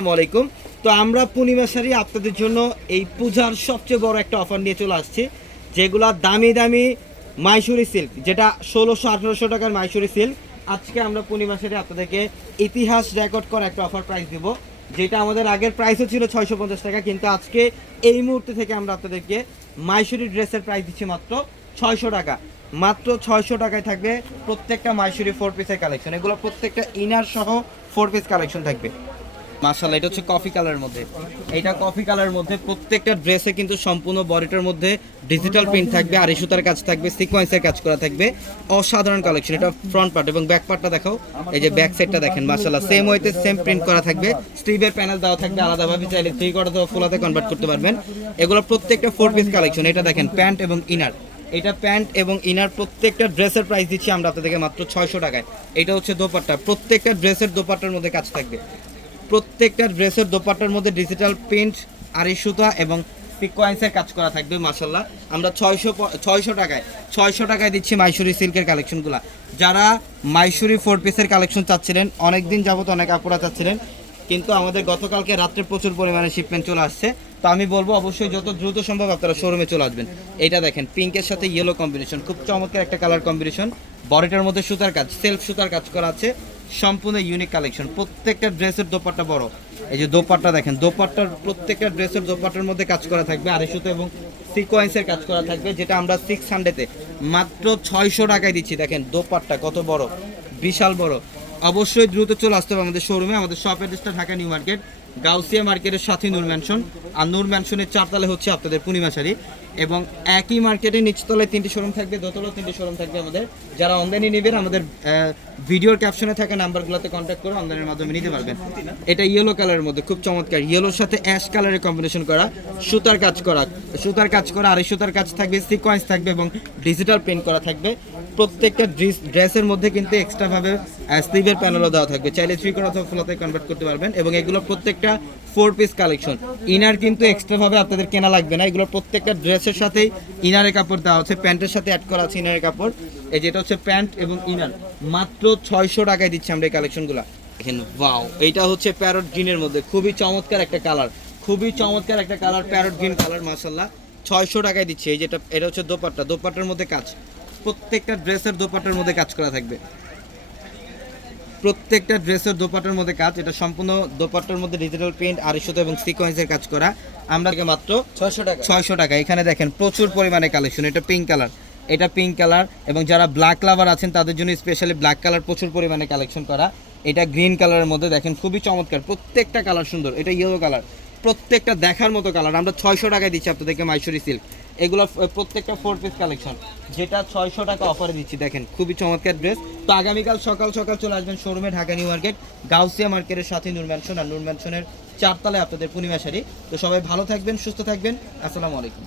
আসসালামাইকুম তো আমরা পূর্ণিমা শাড়ি আপনাদের জন্য এই পূজার সবচেয়ে বড় একটা অফার নিয়ে চলে আসছি যেগুলা দামি দামি মাইসুরি সিল্ক যেটা ষোলোশো আঠারোশো টাকার মাইসুরি সিল্ক আজকে আমরা পূর্ণিমা শাড়ি আপনাদেরকে ইতিহাস রেকর্ড করা একটা অফার প্রাইস দিব যেটা আমাদের আগের প্রাইসও ছিল ছয়শো পঞ্চাশ টাকা কিন্তু আজকে এই মুহূর্তে থেকে আমরা আপনাদেরকে মাইসুরি ড্রেসের প্রাইস দিচ্ছি মাত্র ছয়শো টাকা মাত্র ছয়শো টাকায় থাকবে প্রত্যেকটা মাইসুরি ফোর পিসের কালেকশন এগুলো প্রত্যেকটা ইনার সহ ফোর পিস কালেকশন থাকবে মাশাআল্লাহ এটা হচ্ছে কফি কালারের মধ্যে এটা কফি কালারের মধ্যে প্রত্যেকটা ড্রেসে কিন্তু সম্পূর্ণ বডিটার মধ্যে ডিজিটাল প্রিন্ট থাকবে আর সুতার কাজ থাকবে সিকোয়েন্সের কাজ করা থাকবে অসাধারণ কালেকশন এটা ফ্রন্ট পার্ট এবং ব্যাক পার্টটা দেখাও এই যে ব্যাক সাইডটা দেখেন মাশাআল্লাহ সেম ওয়েতে সেম প্রিন্ট করা থাকবে স্লিভের প্যানেল দেওয়া থাকবে আলাদাভাবে চাইলে থ্রি কোয়ার্টার দেওয়া ফোলাতে কনভার্ট করতে পারবেন এগুলো প্রত্যেকটা ফোর পিস কালেকশন এটা দেখেন প্যান্ট এবং ইনার এটা প্যান্ট এবং ইনার প্রত্যেকটা ড্রেসের প্রাইস দিচ্ছি আমরা আপনাদেরকে মাত্র ছয়শো টাকায় এটা হচ্ছে দোপাট্টা প্রত্যেকটা ড্রেসের দোপাট্টার মধ্যে কাজ থাকবে প্রত্যেকটা ড্রেসের দোপাট্টার মধ্যে ডিজিটাল প্রিন্ট আর সুতা এবং পিকোয়েন্সের কাজ করা থাকবে মাসাল্লাহ আমরা ছয়শো ছয়শো টাকায় ছয়শো টাকায় দিচ্ছি মাইসুরি সিল্কের কালেকশনগুলো যারা মাইসুরি ফোর পিসের কালেকশন চাচ্ছিলেন অনেক দিন যাবত অনেক আপুরা চাচ্ছিলেন কিন্তু আমাদের গতকালকে রাত্রে প্রচুর পরিমাণে শিপমেন্ট চলে আসছে তো আমি বলবো অবশ্যই যত দ্রুত সম্ভব আপনারা শোরুমে চলে আসবেন এটা দেখেন পিঙ্কের সাথে ইয়েলো কম্বিনেশন খুব চমৎকার একটা কালার কম্বিনেশন বডিটার মধ্যে সুতার কাজ সেলফ সুতার কাজ করা আছে সম্পূর্ণ ইউনিক কালেকশন প্রত্যেকটা ড্রেসের দোপাটা বড় এই যে দোপাট্টা দেখেন দোপাট্টার প্রত্যেকটা ড্রেসের দোপাট্টার মধ্যে কাজ করা থাকবে আড়াইশোতে এবং সিকোয়েন্সের কাজ করা থাকবে যেটা আমরা সিক্স হান্ড্রেডে মাত্র ছয়শো টাকায় দিচ্ছি দেখেন দোপাট্টা কত বড় বিশাল বড় অবশ্যই দ্রুত চলে আসতে হবে আমাদের শোরুমে আমাদের শপ অ্যাড্রেসটা ঢাকা নিউ মার্কেট গাউসিয়া মার্কেটের সাথে নূর ম্যানশন আর নূর ম্যানশনের চারতলে হচ্ছে আপনাদের পূর্ণিমা শাড়ি এবং একই মার্কেটে নিচতলে তিনটি শোরুম থাকবে দোতলা তিনটি শোরুম থাকবে আমাদের যারা অনলাইনে নেবেন আমাদের ভিডিওর ক্যাপশনে থাকা নাম্বারগুলোতে কন্ট্যাক্ট করে অনলাইনের মাধ্যমে নিতে পারবেন এটা ইয়েলো কালারের মধ্যে খুব চমৎকার ইয়েলোর সাথে অ্যাশ কালারের কম্বিনেশন করা সুতার কাজ করা সুতার কাজ করা আর এই সুতার কাজ থাকবে সিকোয়েন্স থাকবে এবং ডিজিটাল প্রিন্ট করা থাকবে প্রত্যেকটা ড্রেস ড্রেসের মধ্যে কিন্তু এক্সট্রাভাবে স্লিভের প্যানেলও দেওয়া থাকবে চাইলে থ্রি কোন অথবা ফ্লোতে কনভার্ট করতে পারবেন এবং এগুলো প্রত্যেকটা একটা ফোর পিস কালেকশন ইনার কিন্তু এক্সট্রাভাবে আপনাদের কেনা লাগবে না এগুলো প্রত্যেকটা ড্রেসের সাথেই ইনারের কাপড় দেওয়া হচ্ছে প্যান্টের সাথে অ্যাড করা আছে ইনারের কাপড় এই যেটা হচ্ছে প্যান্ট এবং ইনার মাত্র ছয়শো টাকায় দিচ্ছি আমরা এই কালেকশনগুলো দেখেন ওয়াও এইটা হচ্ছে প্যারট গ্রিনের মধ্যে খুবই চমৎকার একটা কালার খুবই চমৎকার একটা কালার প্যারট গ্রিন কালার মার্শাল্লাহ ছয়শো টাকায় দিচ্ছি এই যেটা এটা হচ্ছে দোপাট্টা দোপাট্টার মধ্যে কাজ প্রত্যেকটা ড্রেসের দোপাট্টার মধ্যে কাজ করা থাকবে প্রত্যেকটা ড্রেসের দোপাটার মধ্যে কাজ এটা সম্পূর্ণ দোপাটার মধ্যে ডিজিটাল পেন্ট আড়াইশো এবং সিকোয়েন্সের কাজ করা আমরা মাত্র ছয়শো টাকা ছয়শো টাকা এখানে দেখেন প্রচুর পরিমাণে কালেকশন এটা পিঙ্ক কালার এটা পিঙ্ক কালার এবং যারা ব্ল্যাক লাভার আছেন তাদের জন্য স্পেশালি ব্ল্যাক কালার প্রচুর পরিমাণে কালেকশন করা এটা গ্রিন কালারের মধ্যে দেখেন খুবই চমৎকার প্রত্যেকটা কালার সুন্দর এটা ইয়েলো কালার প্রত্যেকটা দেখার মতো কালার আমরা ছয়শো টাকায় দিচ্ছি আপনাদেরকে মাইসুরি সিল্ক এগুলো প্রত্যেকটা ফোর পিস কালেকশন যেটা ছয়শো টাকা অফারে দিচ্ছি দেখেন খুবই চমৎকার ড্রেস তো আগামীকাল সকাল সকাল চলে আসবেন শোরুমে ঢাকা নিউ মার্কেট গাউসিয়া মার্কেটের সাথে নুর ম্যানশন আর নূর ম্যানশনের চারতলায় আপনাদের পূর্ণিমা শাড়ি তো সবাই ভালো থাকবেন সুস্থ থাকবেন আসসালামু আলাইকুম